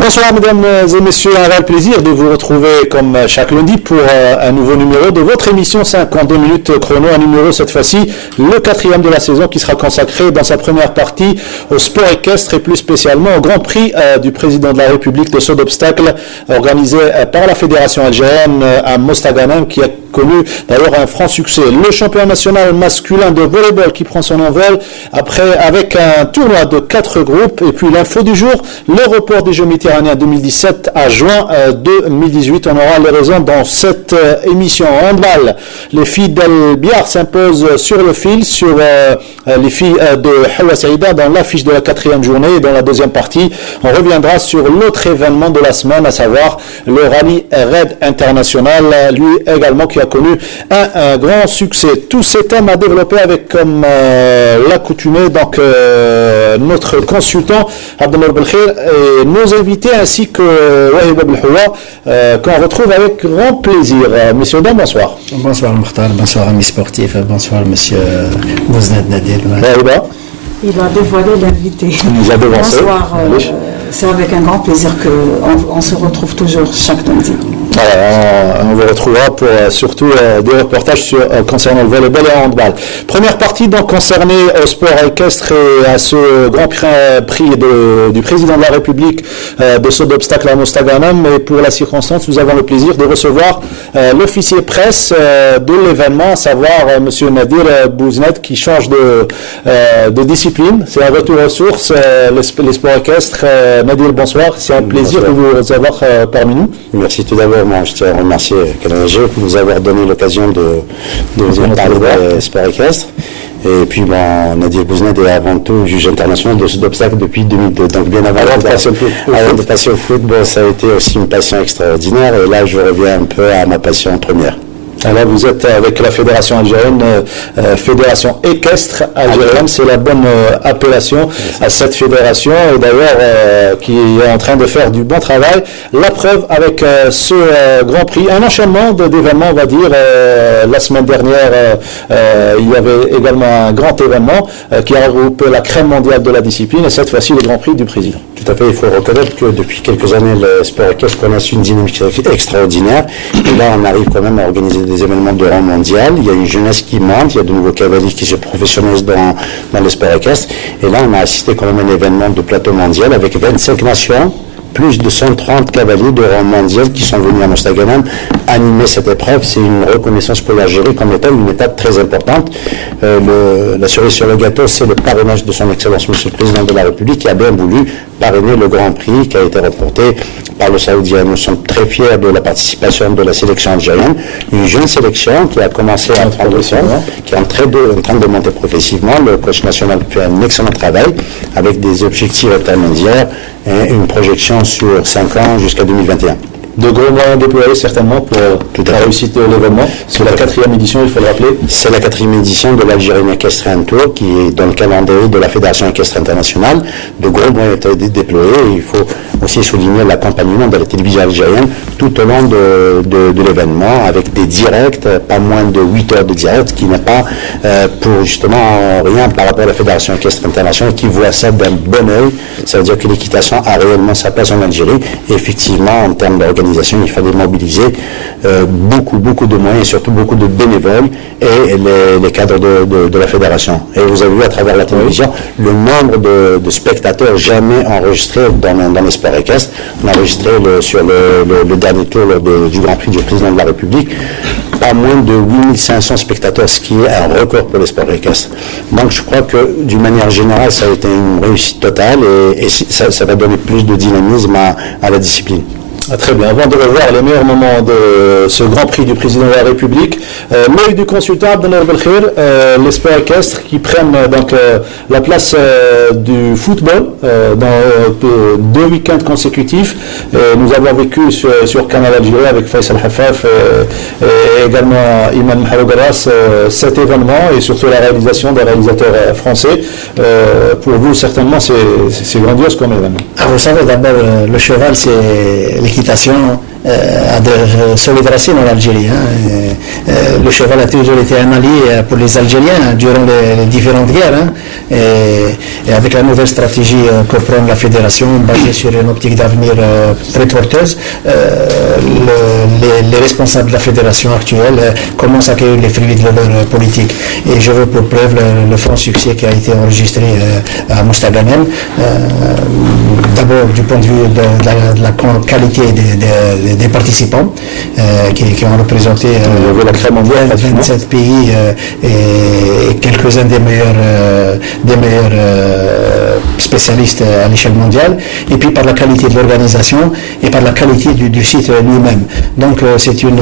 Bonsoir mesdames et messieurs, un réel plaisir de vous retrouver comme chaque lundi pour un nouveau numéro de votre émission 52 minutes chrono, un numéro cette fois-ci, le 4e de la saison qui sera consacré dans sa première partie au sport équestre et plus spécialement au Grand Prix du président de la République de saut d'obstacles organisé par la Fédération algérienne à Mostaganem qui a connu d'ailleurs un franc succès. Le champion national masculin de volleyball qui prend son envol avec un tournoi de 4 groupes et puis l'info du jour, le report des Jeux méditerranéens 2017 à juin 2018. On aura les raisons dans cette émission. En handball, les filles d'El Biar s'imposent sur le fil sur les filles de Hawa Saïda dans l'affiche de la 4e journée et dans la deuxième partie. On reviendra sur l'autre événement de la semaine, à savoir le rallye Raid International, lui également qui a connu un grand succès. Tous ces thèmes à développer avec comme l'accoutumée donc notre consultant Abdelmour Belkhir et nos invités ainsi que Wahib Abdelhoua qu'on retrouve avec grand plaisir. Messieurs, dames, bonsoir. Bonsoir Mokhtar, bonsoir amis sportifs, bonsoir monsieur Bouznet Nadir. Il a dévoilé l'invité. Il nous a devancé. Bonsoir, c'est avec un grand plaisir qu'on se retrouve toujours chaque lundi. Voilà, on vous retrouvera pour surtout des reportages concernant le volleyball et le handball. Première partie donc concernée au sport équestre et à ce grand prix du président de la République de saut d'obstacles à Mostaganem. Mais pour la circonstance, nous avons le plaisir de recevoir l'officier presse de l'événement, à savoir monsieur Nadir Bouznet qui change de discipline. C'est un retour aux sources, les sports équestres. Nadir, bonsoir. C'est un plaisir de vous avoir parmi nous. Merci tout d'abord. Moi, je tiens à remercier Canal G pour nous avoir donné l'occasion de venir parler des sports équestres. Et puis, Nadir Bouznet est avant tout juge international de saut d'obstacles depuis 2002. Donc, bien avant de passer au foot, ça a été aussi une passion extraordinaire. Et là, je reviens un peu à ma passion première. Alors vous êtes avec la Fédération algérienne, Fédération équestre algérienne, c'est la bonne appellation à cette fédération et d'ailleurs qui est en train de faire du bon travail. La preuve avec ce Grand Prix, un enchaînement d'événements on va dire. La semaine dernière, il y avait également un grand événement qui a regroupé la crème mondiale de la discipline et cette fois-ci le Grand Prix du président. Tout à fait, il faut reconnaître que depuis quelques années, le sport équestre connaît une dynamique extraordinaire et là on arrive quand même à organiser des événements de rang mondial, il y a une jeunesse qui monte, il y a de nouveaux cavaliers qui se professionnalisent dans le sport équestre, et là on a assisté quand même à un événement de plateau mondial avec 25 nations, plus de 130 cavaliers de rang mondial qui sont venus à Mostaganem animer cette épreuve. C'est une reconnaissance pour l'Algérie comme étant une étape très importante. La cerise sur le gâteau, c'est le parrainage de son Excellence Monsieur le Président de la République qui a bien voulu parrainer le Grand Prix qui a été remporté par le Saoudien. Nous sommes très fiers de la participation de la sélection algérienne, une jeune sélection qui a commencé à prendre son, qui est en train de monter progressivement. Le coach national fait un excellent travail avec des objectifs intermédiaires et une projection sur 5 ans jusqu'à 2021. De gros moyens déployés certainement pour la réussite de l'événement. C'est la 4e édition, il faut le rappeler. C'est la 4e édition de l'Algérien Equestrian Tour qui est dans le calendrier de la Fédération équestre internationale. De gros moyens ont été déployés. Il faut aussi souligner l'accompagnement de la télévision algérienne tout au long de l'événement avec des directs, pas moins de 8 heures de direct qui n'est pas pour justement rien par rapport à la Fédération équestre internationale qui voit ça d'un bon œil. Ça veut dire que l'équitation a réellement sa place en Algérie. Et effectivement, en termes d'organisation, il fallait mobiliser beaucoup de moyens et surtout beaucoup de bénévoles et les cadres de la fédération. Et vous avez vu à travers la télévision le nombre de spectateurs jamais enregistrés dans les sports équestres. On a enregistré sur le dernier tour du Grand Prix du Président de la République pas moins de 8500 spectateurs, ce qui est un record pour les sports équestres. Donc je crois que d'une manière générale, ça a été une réussite totale et ça va donner plus de dynamisme à la discipline. Très bien. Avant de revoir les meilleurs moments de ce Grand Prix du Président de la République, l'œil du consultant Abdelnaer Belkhir, les sports équestres qui prennent donc la place du football dans 2 week-ends consécutifs. Nous avons vécu sur Canal Algérie avec Faisal Hafaf et également Iman Mahalougaras cet événement et surtout la réalisation des réalisateurs français. Pour vous, certainement, c'est grandiose comme événement. Vous savez, d'abord, le cheval, c'est l'équitation a de solides racines en Algérie. Le cheval a toujours été un allié pour les Algériens durant les différentes guerres. Et avec la nouvelle stratégie que prend la fédération, basée sur une optique d'avenir très porteuse, les responsables de la fédération actuelle commencent à accueillir les fruits de leur politique. Et je veux pour preuve le franc succès qui a été enregistré à Mostaganem. D'abord du point de vue de la qualité des participants qui ont représenté la crème mondiale, 27 pays et quelques-uns des meilleurs spécialistes à l'échelle mondiale, et puis par la qualité de l'organisation et par la qualité du site lui-même. Donc c'est une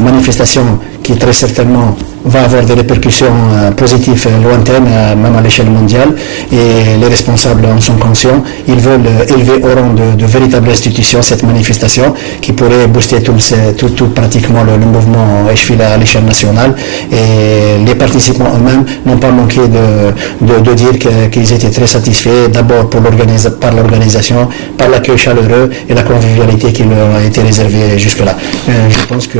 manifestation qui très certainement va avoir des répercussions positives lointaines, même à l'échelle mondiale, et les responsables en sont conscients. Ils veulent élever au rang de véritable institution cette manifestation qui pourrait booster tout pratiquement le mouvement Echfil à l'échelle nationale. Et les participants eux-mêmes n'ont pas manqué de dire qu'ils étaient très satisfaits, d'abord par l'organisation, par l'accueil chaleureux et la convivialité qui leur a été réservée jusque-là. Je pense que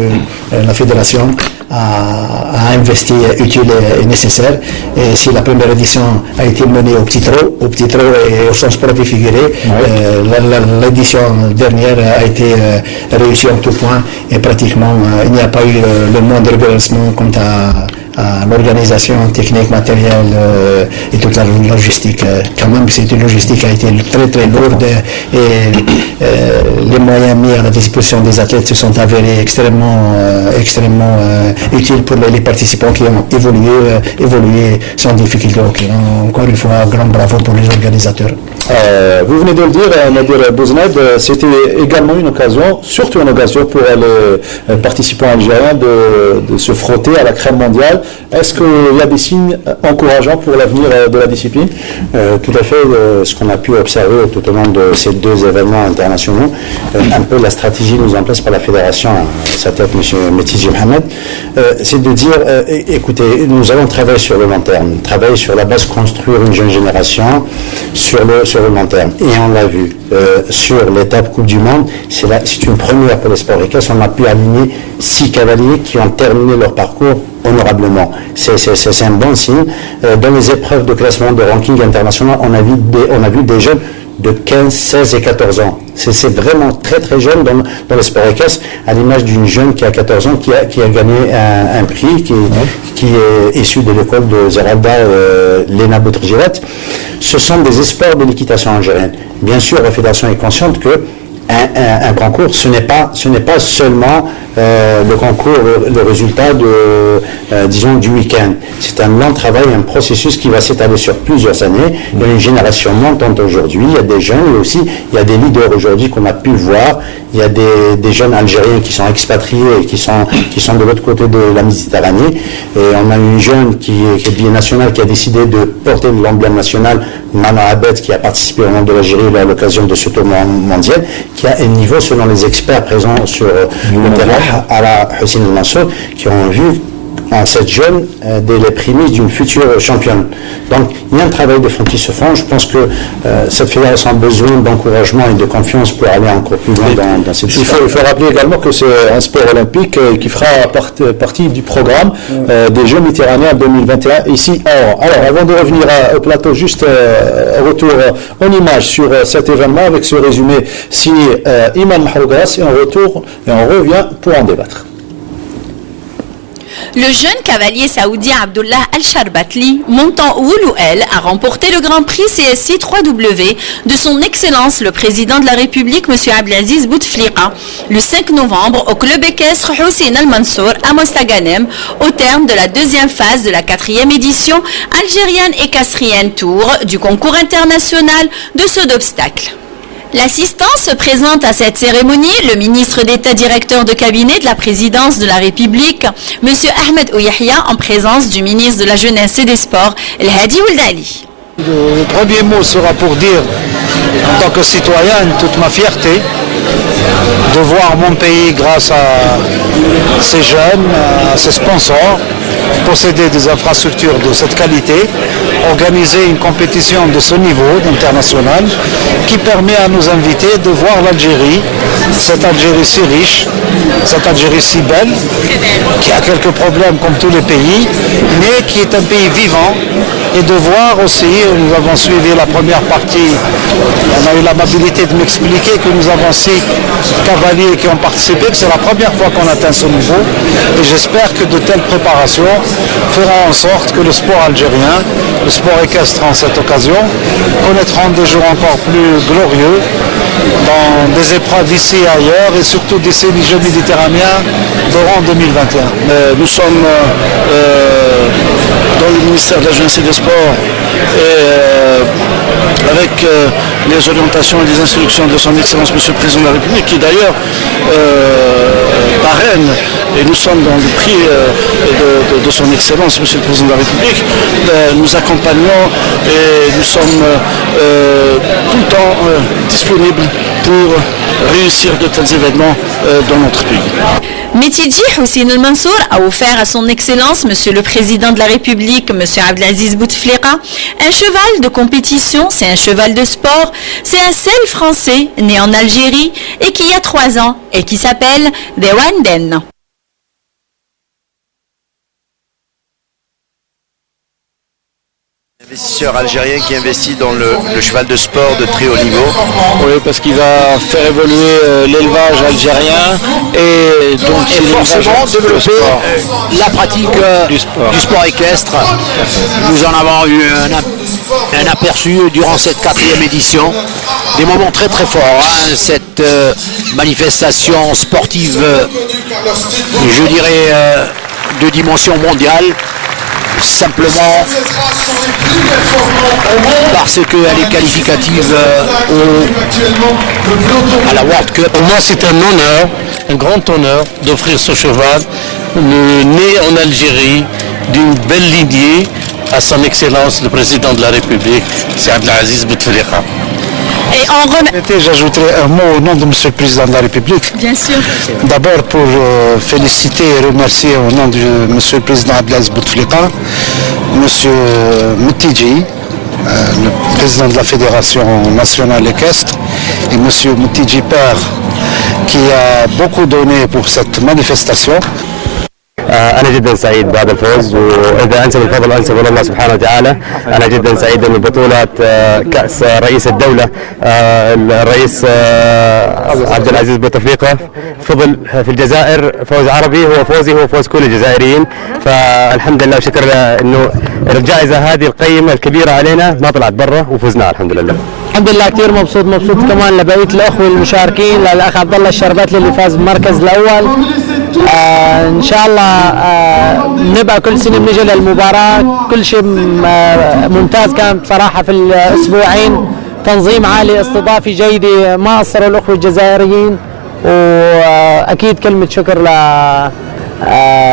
la fédération a investi utile et nécessaire, et si la première édition a été menée au petit trot et au sens propre et figuré, l'édition dernière a été réussie en tout point, et pratiquement il n'y a pas eu le moindre bouleversement quant à l'organisation technique, matérielle et toute la logistique. Quand même, c'est une logistique qui a été très très lourde, et les moyens mis à la disposition des athlètes se sont avérés extrêmement utiles pour les participants qui ont évolué sans difficulté aucune. Encore une fois, un grand bravo pour les organisateurs. Vous venez de le dire, Nadir Bouzned, c'était également une occasion, surtout une occasion pour les participants algériens de se frotter à la crème mondiale. Est-ce qu'il y a des signes encourageants pour l'avenir de la discipline? Tout à fait. Ce qu'on a pu observer tout au long de ces 2 événements internationaux, un peu la stratégie mise en place par la fédération, à sa tête M. Metidji Mohamed, c'est de dire, écoutez, nous allons travailler sur le long terme, travailler sur la base, construire une jeune génération sur le long terme. Et on l'a vu sur l'étape Coupe du Monde, c'est une première pour les sports équestres. On a pu aligner 6 cavaliers qui ont terminé leur parcours honorablement. C'est un bon signe. Dans les épreuves de classement de ranking international, on a vu des jeunes de 15, 16 et 14 ans. C'est vraiment très très jeune dans les sports équestres, à l'image d'une jeune qui a 14 ans qui a gagné un prix qui est issu de l'école de Zeralda, Lena Boutrgirat. Ce sont des espoirs de l'équitation algérienne. Bien sûr, la fédération est consciente que un concours, ce n'est pas seulement le concours, le résultat disons du week-end. C'est un long travail, un processus qui va s'étaler sur plusieurs années. Il y a une génération montante aujourd'hui, il y a des jeunes, et aussi il y a des leaders aujourd'hui qu'on a pu voir. Il y a des jeunes Algériens qui sont expatriés et qui sont de l'autre côté de la Méditerranée. Et on a une jeune qui est binationale, qui a décidé de porter l'emblème national, Mana Abed, qui a participé au nom de l'Algérie à l'occasion de ce tournoi mondial, qui a un niveau, selon les experts présents sur le terrain, à la Hussein El-Mansour, qui ont vu en cette jeune les prémices d'une future championne. Donc il y a un travail de fond qui se fait. Je pense que cette fédération a besoin d'encouragement et de confiance pour aller encore plus loin dans cette histoire. Il faut rappeler également que c'est un sport olympique qui fera partie du programme des Jeux méditerranéens 2021 ici à Oran. Alors avant de revenir au plateau, juste retour en image sur cet événement avec ce résumé signé Iman Mahalougaras, et on revient pour en débattre. Le jeune cavalier saoudien Abdullah Al-Sharbatli, montant Woulouel, a remporté le Grand Prix CSI 3W de son Excellence le Président de la République, M. Abdelaziz Bouteflika, le 5 novembre au club équestre Hussein El-Mansour à Mostaganem, au terme de la 2e phase de la 4e édition Algérienne Equestrian Tour du concours international de saut d'obstacles. L'assistance présente à cette cérémonie, le ministre d'État directeur de cabinet de la présidence de la République, M. Ahmed Ouyahia, en présence du ministre de la Jeunesse et des Sports, El Hadi Ouldali. Le premier mot sera pour dire, en tant que citoyen, toute ma fierté de voir mon pays, grâce à ces jeunes, à ces sponsors, posséder des infrastructures de cette qualité, organiser une compétition de ce niveau international qui permet à nos invités de voir l'Algérie, cette Algérie si riche, cette Algérie si belle, qui a quelques problèmes comme tous les pays, mais qui est un pays vivant, et de voir aussi, nous avons suivi la première partie, on a eu l'amabilité de m'expliquer que nous avons 6 cavaliers qui ont participé, que c'est la première fois qu'on atteint ce niveau, et j'espère que de telles préparations feront en sorte que le sport algérien, le sport équestre en cette occasion, connaîtront des jours encore plus glorieux dans des épreuves ici et ailleurs, et surtout d'ici les Jeux méditerranéens d'Oran 2021. Nous sommes dans le ministère de la Jeunesse et des Sports et avec les orientations et les instructions de son Excellence Monsieur le Président de la République, qui d'ailleurs parraine, et nous sommes dans le prix de son Excellence Monsieur le Président de la République. Nous accompagnons et nous sommes tout le temps disponibles pour réussir de tels événements dans notre pays. Metidji Hussein El-Mansour a offert à son Excellence, Monsieur le Président de la République, Monsieur Abdelaziz Bouteflika, un cheval de compétition, c'est un cheval de sport, c'est un sel français né en Algérie et qui a 3 ans et qui s'appelle Dewanden. Investisseur algérien qui investit dans le cheval de sport de très haut niveau. Oui, parce qu'il va faire évoluer l'élevage algérien et donc forcément développer la pratique du sport équestre. Nous en avons eu un aperçu durant cette 4e édition. Des moments très très forts, hein, cette manifestation sportive, je dirais, de dimension mondiale. Simplement parce qu'elle est qualificative à la World Cup. Pour moi, c'est un honneur, un grand honneur d'offrir ce cheval, né en Algérie, d'une belle lignée, à son Excellence le Président de la République, c'est Abdelaziz Bouteflika. Et en J'ajouterai un mot au nom de Monsieur le Président de la République. Bien sûr. D'abord pour féliciter et remercier au nom de Monsieur le Président Abdelaziz Bouteflika, Monsieur Metidji, le Président de la Fédération nationale équestre, et Monsieur Metidji Père, qui a beaucoup donné pour cette manifestation. أنا جدا سعيد بهذا الفوز، وإذا أنسب الفضل أنسب الله سبحانه وتعالى. أنا جدا سعيد أن بطولة كأس رئيس الدولة الرئيس عبد العزيز بوتفليقة فضل في الجزائر فوز عربي، هو فوزي، هو فوز كل الجزائريين، فالحمد لله وشكر له إنه الجائزة هذه القيمة الكبيرة علينا ما طلعت برا وفزنا الحمد لله. الحمد لله كثير مبسوط كمان لبقية الأخوة المشاركين، للأخ عبد الله الشربتلي اللي فاز بالمركز الأول. ان شاء الله نبقى كل سنه بنجي للمباراه، كل شيء ممتاز كان بصراحه في الاسبوعين، تنظيم عالي، استضافه جيده، ما قصروا الاخوه الجزائريين، واكيد كلمه شكر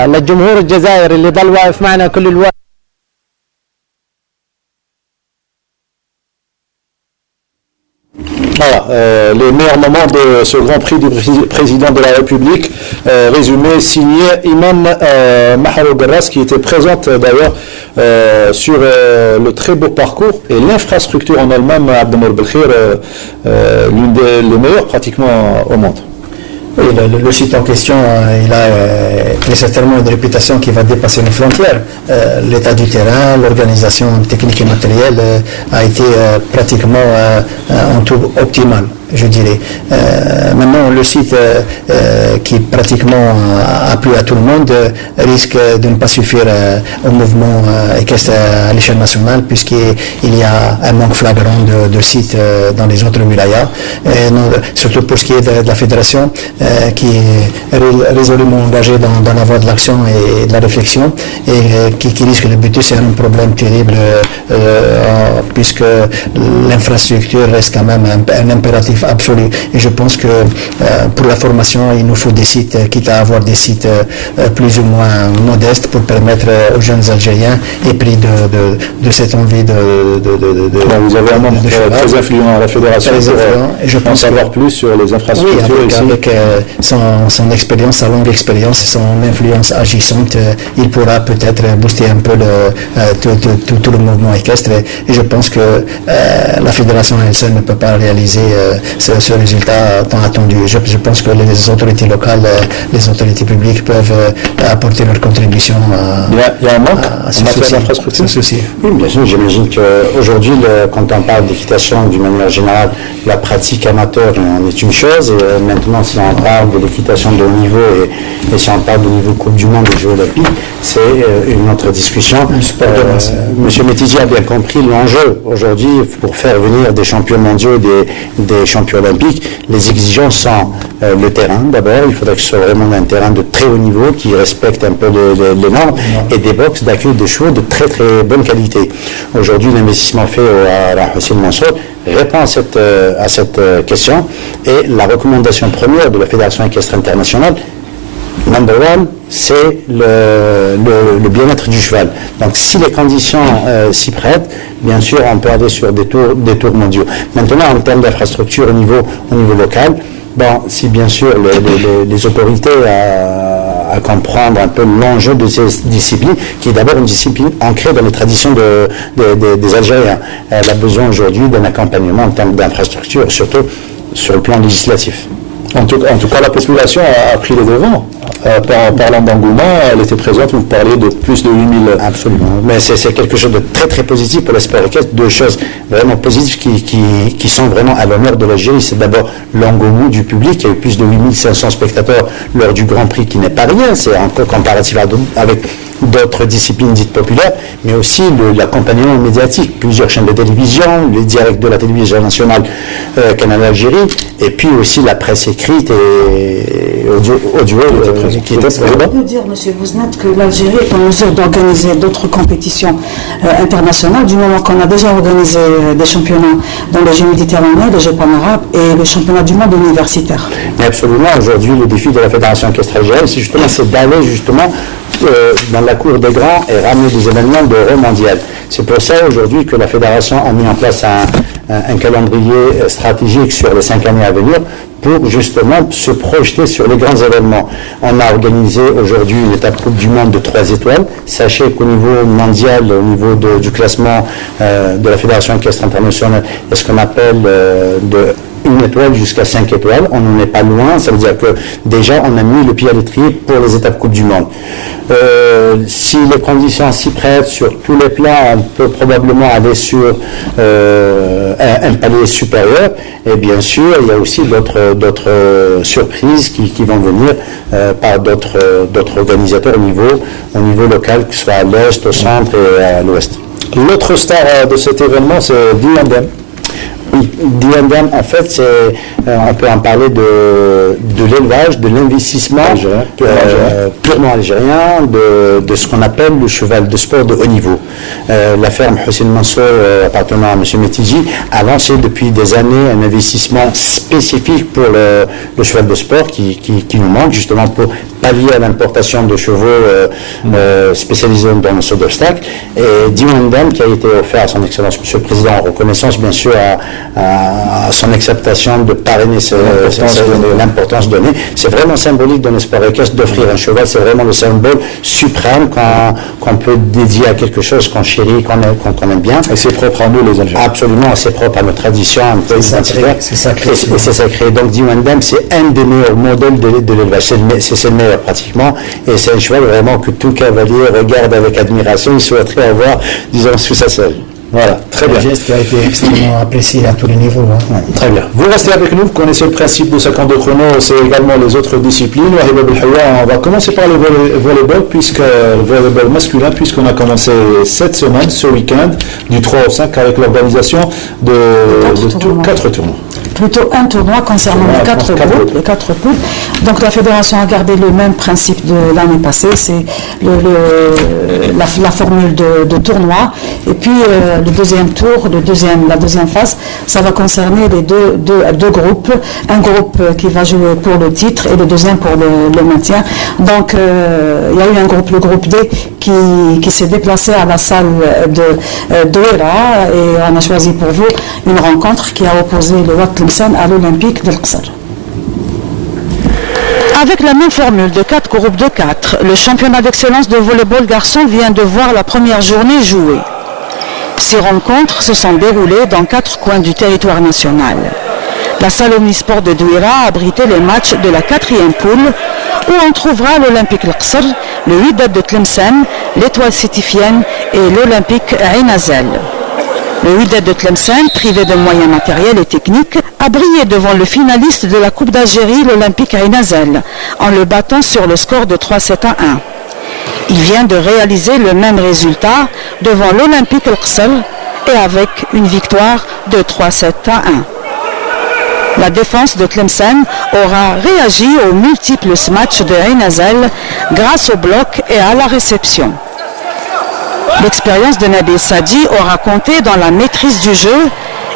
للجمهور الجزائري اللي ضل واقف معنا كل الوقت. Voilà, les meilleurs moments de ce Grand Prix du Président de la République, résumé signé Iman Mahalo Garras, qui était présente d'ailleurs sur le très beau parcours et l'infrastructure en elle-même, Abdelmour Belkhir, l'une des meilleures pratiquement au monde. Oui, le site en question, il a très certainement une réputation qui va dépasser nos frontières. L'état du terrain, l'organisation technique et matérielle a été pratiquement en tout optimal, je dirais. Maintenant, le site qui pratiquement a plu à tout le monde risque de ne pas suffire au mouvement équestre à l'échelle nationale, puisqu'il y a un manque flagrant de sites dans les autres wilayas, surtout pour ce qui est de la fédération, qui est résolument engagée dans la voie de l'action et de la réflexion, et qui risque de buter sur un problème terrible, puisque l'infrastructure reste quand même un impératif absolu. Et je pense que pour la formation, il nous faut des sites, quitte à avoir des sites plus ou moins modestes pour permettre aux jeunes Algériens épris de cette envie vous avez un membre très influent à la fédération. Très influent. Et je pense savoir plus sur les infrastructures oui, avec son expérience, sa longue expérience, son influence agissante, il pourra peut-être booster un peu tout le mouvement équestre. Et je pense que la fédération elle seule ne peut pas réaliser ce résultat tant attendu. Je pense que les autorités locales, les autorités publiques peuvent apporter leur contribution il y a un manque en matière d'infrastructure. Oui, bien sûr, j'imagine qu'aujourd'hui, quand on parle d'équitation d'une manière générale, la pratique amateur en est une chose, et maintenant si on parle de l'équitation de haut niveau et si on parle de niveau Coupe du Monde des Jeux Olympiques, c'est une autre discussion. Monsieur Métidier a bien compris l'enjeu. Aujourd'hui, pour faire venir des champions mondiaux, des champions olympiques, les exigences sont le terrain d'abord, il faudrait que ce soit vraiment un terrain de très haut niveau qui respecte un peu les normes, et des boxes d'accueil de chevaux de très très bonne qualité. Aujourd'hui, l'investissement fait à la Hussein Mansour répond à cette question, et la recommandation première de la Fédération équestre internationale, number one, c'est le bien-être du cheval. Donc si les conditions s'y prêtent, bien sûr on peut aller sur des tours mondiaux. Maintenant, en termes d'infrastructure au niveau local, si bien sûr les autorités à comprendre un peu l'enjeu de cette discipline, qui est d'abord une discipline ancrée dans les traditions des Algériens. Elle a besoin aujourd'hui d'un accompagnement en termes d'infrastructure, surtout sur le plan législatif. En tout cas, la population a pris les devants. Parlant d'engouement, elle était présente, vous parlez de plus de 8000. Absolument. Mais c'est quelque chose de très très positif pour le sport équestre. Deux choses vraiment positives qui sont vraiment à l'honneur de l'Algérie. C'est d'abord l'engouement du public. Il y a eu plus de 8500 spectateurs lors du Grand Prix, qui n'est pas rien. C'est encore comparatif avec d'autres disciplines dites populaires, mais aussi l'accompagnement médiatique. Plusieurs chaînes de télévision, les directs de la télévision nationale Canal Algérie, et puis aussi la presse écrite et audio qui était présent. On peut dire, M. Bouznat, que l'Algérie est en mesure d'organiser d'autres compétitions internationales, du moment qu'on a déjà organisé des championnats dans les Jeux méditerranéens, les Jeux panarabes et le championnat du monde universitaire. Mais absolument, aujourd'hui, le défi de la Fédération équestre algérienne, c'est d'aller justement dans la cour des grands et ramener des événements de rang mondial. C'est pour ça aujourd'hui que la Fédération a mis en place un calendrier stratégique sur les 5 années à venir pour justement se projeter sur les grands événements. On a organisé aujourd'hui une étape Coupe du Monde de 3 étoiles. Sachez qu'au niveau mondial, au niveau du classement de la Fédération équestre internationale, il y a ce qu'on appelle de 1 étoile jusqu'à 5 étoiles. On n'en est pas loin. Ça veut dire que déjà on a mis le pied à l'étrier pour les étapes Coupe du Monde. Si les conditions s'y prêtent sur tous les plans, on peut probablement aller sur un palier supérieur. Et bien sûr, il y a aussi d'autres surprises qui vont venir par d'autres organisateurs au niveau local, que ce soit à l'est, au centre et à l'ouest. L'autre star de cet événement, c'est Diandem. Oui, Diandem, en fait, on peut en parler de l'élevage, de l'investissement purement algérien, de ce qu'on appelle le cheval de sport de haut niveau. La ferme Hussein Mansour, appartenant à M. Métigi, a lancé depuis des années un investissement spécifique pour le cheval de sport qui nous manque, justement pour pallier à l'importation de chevaux spécialisés dans le saut d'obstacles. Et Diandem, qui a été offert à son Excellence M. le Président, en reconnaissance bien sûr à son acceptation de parrainer l'importance donnée. C'est vraiment symbolique dans le sport équestre d'offrir un cheval. C'est vraiment le symbole suprême qu'on peut dédier à quelque chose qu'on chérit, qu'on aime bien. Et c'est propre à nous les Algériens. Absolument, c'est propre à notre tradition, à notre identité. C'est sacré. Et c'est sacré. Donc Diandem, c'est un des meilleurs modèles de l'élevage. C'est le meilleur pratiquement. Et c'est un cheval vraiment que tout cavalier regarde avec admiration. Il souhaiterait avoir, disons, sous sa selle. Voilà, très bien. Un geste qui a été extrêmement apprécié à tous les niveaux. Hein. Très bien. Vous restez avec nous, vous connaissez le principe de 52 chrono, c'est également les autres disciplines. On va commencer par le volleyball, le volleyball masculin, puisqu'on a commencé cette semaine, ce week-end, du 3 au 5, avec l'organisation de 4 tournois. plutôt un tournoi concernant les 4 poules. Donc la fédération a gardé le même principe de l'année passée, c'est la formule de tournoi. Et puis le deuxième tour, la deuxième phase, ça va concerner les deux groupes. Un groupe qui va jouer pour le titre et le deuxième pour le maintien. Donc il y a eu le groupe D qui s'est déplacé à la salle de Douira et on a choisi pour vous une rencontre qui a opposé le Wad Tlemcen à l'Olympique de l'Qsar. Avec la même formule de 4 groupes de 4, le championnat d'excellence de volleyball garçon vient de voir la première journée jouer. 6 rencontres se sont déroulées dans 4 coins du territoire national. La salle Omnisport de Douira a abrité les matchs de la 4e poule où on trouvera l'Olympique l'Qsar, le Wydad de Tlemcen, l'Étoile Sétifienne et l'Olympique Ain Azel. Le Wydad de Tlemcen, privé de moyens matériels et techniques, a brillé devant le finaliste de la Coupe d'Algérie, l'Olympique Ain Azel, en le battant sur le score de 3-7 à 1. Il vient de réaliser le même résultat devant l'Olympique l'Qsar et avec une victoire de 3-7 à 1. La défense de Tlemcen aura réagi aux multiples matchs de Ain Azel grâce au bloc et à la réception. L'expérience de Nabil Sadi aura compté dans la maîtrise du jeu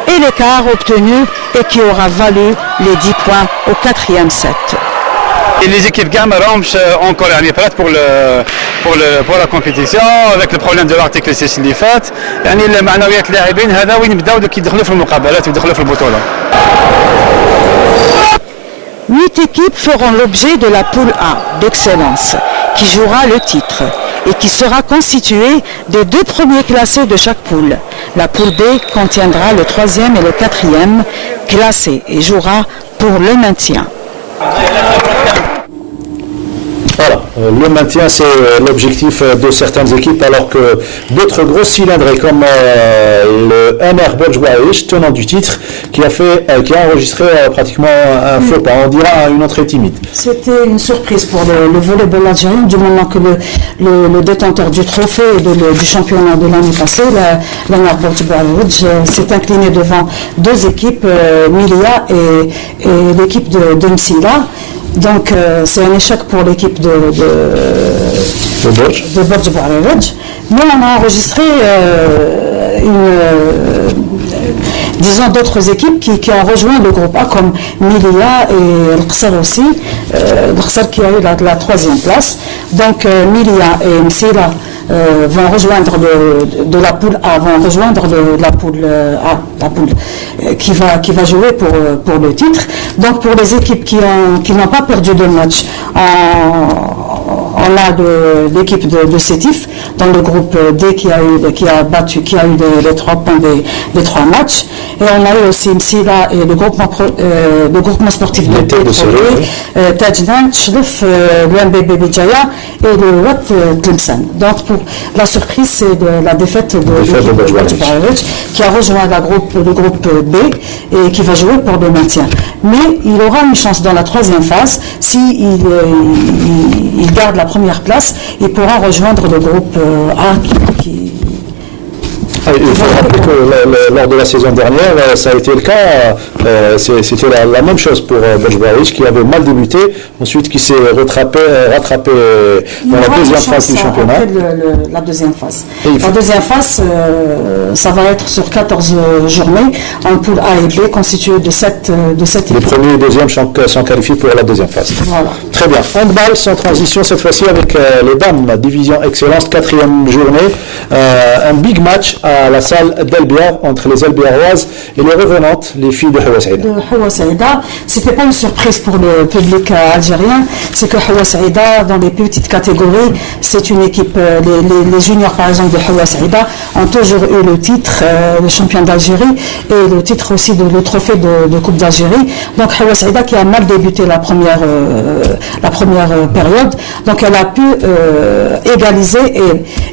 et l'écart obtenu et qui aura valu les 10 points au 4e set. Et les équipes GAM encore prêtes pour la compétition avec le problème de l'article 6 اللي فات يعني المعنويات اللاعبين هذا وين بداو كيدخلوا في المقابلات ويدخلوا في البطولة. 8 équipes feront l'objet de la poule A d'excellence qui jouera le titre et qui sera constituée des 2 premiers classés de chaque poule. La poule B contiendra le 3e et le 4e classés et jouera pour le maintien. Voilà, le maintien c'est l'objectif de certaines équipes alors que d'autres gros cylindrés comme le MR Bojwaïch, tenant du titre, qui a enregistré pratiquement un faux pas, on dira une entrée timide. C'était une surprise pour le volleyball algérien du moment que le détenteur du trophée du championnat de l'année passée, la MR Bojwaïch, s'est incliné devant 2 équipes, Milia et l'équipe de Msila. Donc c'est un échec pour l'équipe de Borj Bouareraj. Nous on a enregistré disons d'autres équipes qui ont rejoint le groupe A comme Milia et l'Qsar aussi, l'Qsar qui a eu la 3e place. Donc Milia et Msila vont rejoindre de la poule A, vont rejoindre la poule A, la poule qui va jouer pour le titre. Donc pour les équipes qui n'ont pas perdu de match, on a l'équipe de Sétif dans le groupe D qui a eu les 3 points des 3 matchs. Et on a eu aussi Msila et le groupement sportif de Tajnan, Chlef, le MBB Bijaya et le Wad Tlemcen. Donc pour la surprise, c'est la défaite de l'équipe de Bouareraj qui a rejoint le groupe B et qui va jouer pour le maintien. Mais il aura une chance dans la 3e phase s'il garde la première place, il pourra rejoindre le groupe A Il faut rappeler que lors de la saison dernière, ça a été le cas, c'était la même chose pour Bojwaïch qui avait mal débuté, ensuite qui s'est rattrapé dans la 2e phase du championnat. La 2e phase. La 2e phase, ça va être sur 14 journées en poule A et B constituée de 7 équipes. Les premiers et 2e sont qualifiés pour la 2e phase. Voilà. Très bien. Handball sans transition cette fois-ci avec les dames, division excellence, 4e journée. Un big match à la salle d'Elbiar entre les Elbiaroises et les revenantes, les filles de Hawa Saïda. C'était pas une surprise pour le public algérien, c'est que Hawa Saïda, dans les petites catégories, c'est une équipe, les juniors par exemple de Hawa Saïda ont toujours eu le titre, le champion d'Algérie et le titre aussi le trophée de Coupe d'Algérie. Donc Hawa Saïda qui a mal débuté la première période, donc elle a pu égaliser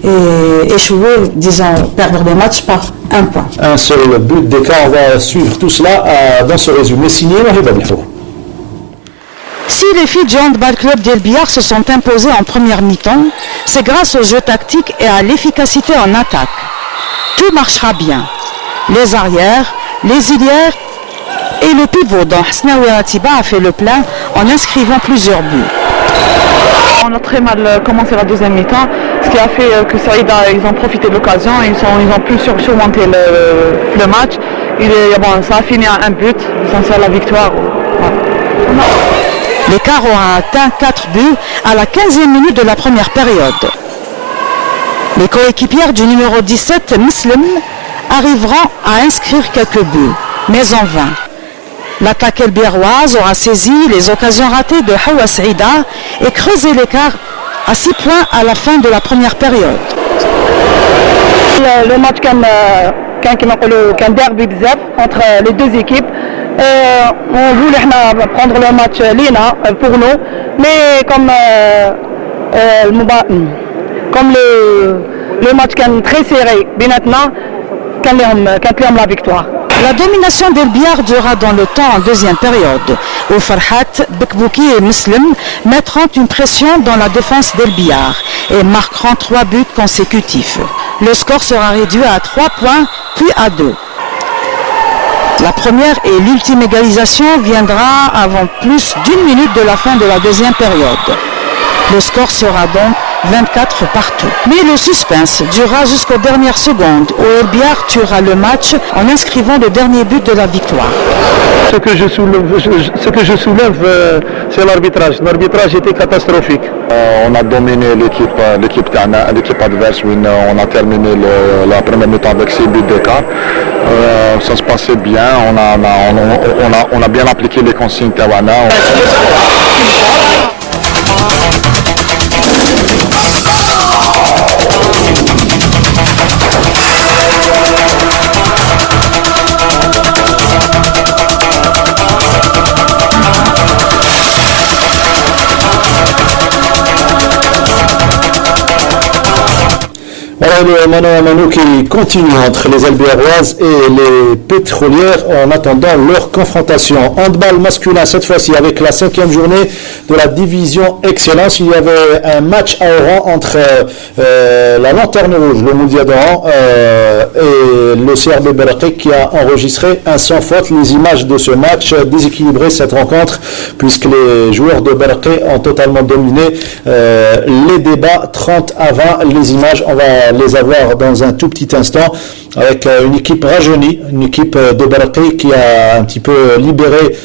et échouer, disons, perdre des matchs par 1 point. Un seul but d'écart, on va suivre tout cela dans ce résumé signé Wahid Abdelfour. Si les filles du handball club d'Elbiar se sont imposées en première mi-temps, c'est grâce au jeu tactique et à l'efficacité en attaque. Tout marchera bien. Les arrières, les ilières Et le pivot dans Hasnaoui Ratiba a fait le plein en inscrivant plusieurs buts. On a très mal commencé la deuxième mi-temps, ce qui a fait que Saïda, ils ont profité de l'occasion, ils ont pu surmonter le match. Ça a fini à un but, essentiel la victoire. L'écart aura atteint 4 buts à la 15e minute de la première période. Les coéquipières du numéro 17, Muslim, arriveront à inscrire quelques buts, mais en vain. L'attaque elbiroise aura saisi les occasions ratées de Hawa Saïda et creusé l'écart à 6 points à la fin de la première période. Le match كان derby بزاف entre les deux équipes. On voulait prendre le match لينا pour nous, mais comme le match كان très serré بيناتنا كان لهم la victoire. La domination d'Elbiar durera dans le temps en deuxième période, où Farhat, Bekbouki et Muslim mettront une pression dans la défense d'Elbiar et marqueront 3 buts consécutifs. Le score sera réduit à 3 points, puis à 2. La première et l'ultime égalisation viendra avant plus d'1 minute de la fin de la deuxième période. Le score sera donc 24 partout. Mais le suspense durera jusqu'aux dernières secondes où Elbiar tuera le match en inscrivant le dernier but de la victoire. Ce que je soulève, c'est l'arbitrage. L'arbitrage était catastrophique. On a dominé l'équipe adverse. On a terminé la première mi-temps avec 6 buts d'écart. Ça se passait bien. On a bien appliqué les consignes Tawana. Voilà le mano à mano qui continue entre les Albiaroises et les pétrolières en attendant leur confrontation. Handball masculin cette fois-ci avec la 5e journée de la division Excellence. Il y avait un match à Oran entre la Lanterne Rouge, le Moudia d'Oran et le CRB Berkik qui a enregistré un sans faute. Les images de ce match déséquilibré cette rencontre puisque les joueurs de Berkik ont totalement dominé les débats 30 à 20. Les images, on va les avoir dans un tout petit instant avec une équipe rajeunie, une équipe de Berkik qui a un petit peu libéré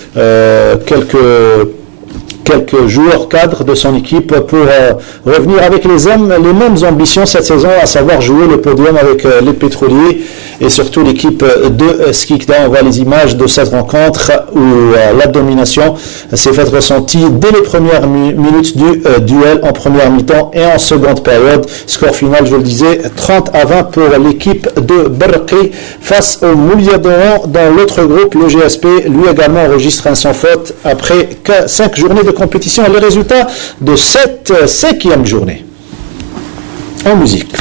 quelques joueurs cadres de son équipe pour revenir avec les mêmes ambitions cette saison, à savoir jouer le podium avec les pétroliers et surtout l'équipe de Skikda. On voit les images de cette rencontre où la domination s'est faite ressentir dès les premières minutes du duel en première mi-temps et en seconde période. Score final, je le disais, 30 à 20 pour l'équipe de Berkik face au Moulia d'Oran. Dans l'autre groupe, le GSP, lui également enregistre un sans faute après 5 journées de compétition. Les résultats de cette 5e journée. En musique.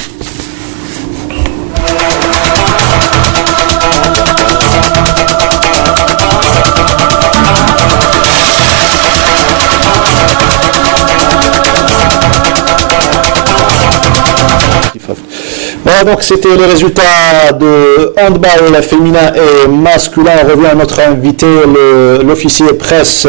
Voilà, donc c'était les résultats de handball féminin et masculin. On revient à notre invité, l'officier presse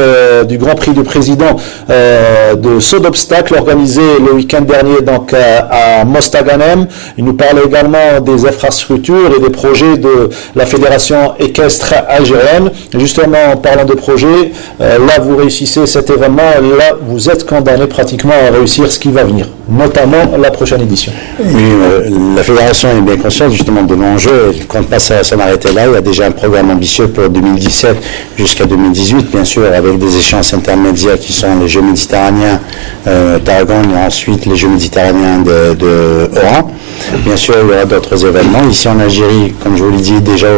du Grand Prix du Président de saut d'obstacle organisé le week-end dernier donc à Mostaganem. Il nous parlait également des infrastructures et des projets de la Fédération équestre algérienne. Et justement, en parlant de projets, là vous réussissez cet événement, là vous êtes condamné pratiquement à réussir ce qui va venir, notamment la prochaine édition. Oui, la Fédération est bien consciente justement de l'enjeu, elle ne compte pas s'en arrêter là. Il y a déjà un programme ambitieux pour 2017 jusqu'à 2018, bien sûr, avec des échéances intermédiaires qui sont les Jeux méditerranéens d'Aragon et ensuite les Jeux méditerranéens de Oran. Bien sûr, il y aura d'autres événements. Ici en Algérie, comme je vous l'ai dit, déjà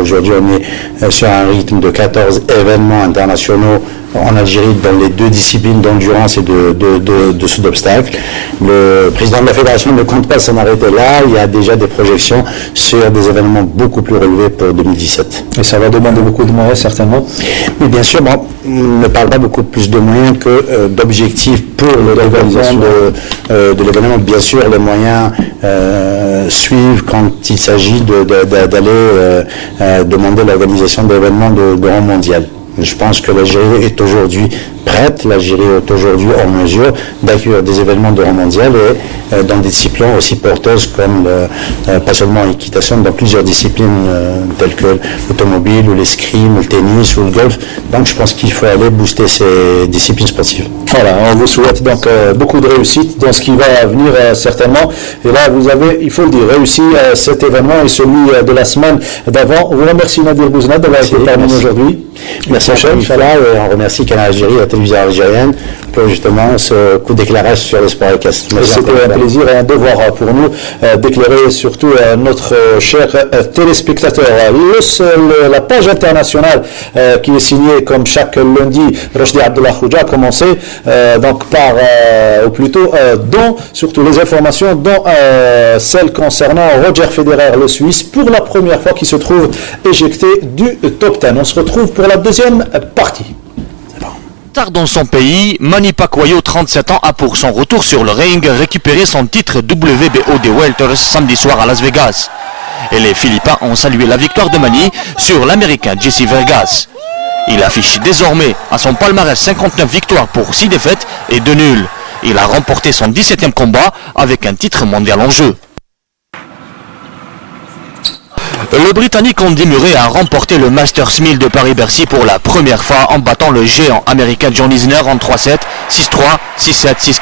aujourd'hui, on est sur un rythme de 14 événements internationaux en Algérie dans les deux disciplines d'endurance et de saut d'obstacle. Le président de la fédération ne compte pas s'en arrêter là. Il y a déjà des projections sur des événements beaucoup plus relevés pour 2017. Et ça va demander beaucoup de moyens, certainement. Mais bien sûr, bon, on ne parle pas beaucoup plus de moyens que d'objectifs pour le développement de l'événement. Bien sûr, les moyens suivent quand il s'agit d'aller demander l'organisation d'événements de rang mondial. Je pense que l'Algérie est aujourd'hui prête, l'Algérie est aujourd'hui en mesure d'accueillir des événements de rang mondial et dans des disciplines aussi porteuses comme pas seulement l'équitation, dans plusieurs disciplines telles que l'automobile ou l'escrime ou le tennis ou le golf. Donc je pense qu'il faut aller booster ces disciplines sportives. Voilà, on vous souhaite donc beaucoup de réussite dans ce qui va venir certainement. Et là, vous avez, il faut le dire, réussi cet événement et celui de la semaine d'avant. On vous remercie Nadir Bouznad d'avoir été parmi nous aujourd'hui. Merci à Inch'Allah, et on remercie Canal Algérie, la télévision algérienne, pour justement ce coup d'éclairage sur le sport équestre. C'était un plaisir et un devoir pour nous d'éclairer surtout notre cher téléspectateur. La page internationale qui est signée comme chaque lundi, Rochdi Abdullah Khouja a commencé donc par, ou plutôt dont surtout les informations, dont celle concernant Roger Federer, le Suisse, pour la première fois qui se trouve éjecté du top 10. On se retrouve pour la deuxième partie. Tard dans son pays, Manny Pacquiao, 37 ans, a pour son retour sur le ring récupéré son titre WBO des Welters samedi soir à Las Vegas. Et les Philippins ont salué la victoire de Manny sur l'Américain Jesse Vergas. Il affiche désormais à son palmarès 59 victoires pour 6 défaites et 2 nuls. Il a remporté son 17e combat avec un titre mondial en jeu. Le Britannique Andy Murray a remporté le Masters 1000 de Paris-Bercy pour la première fois en battant le géant américain John Isner en 3-7, 6-3, 6-7, 6-4.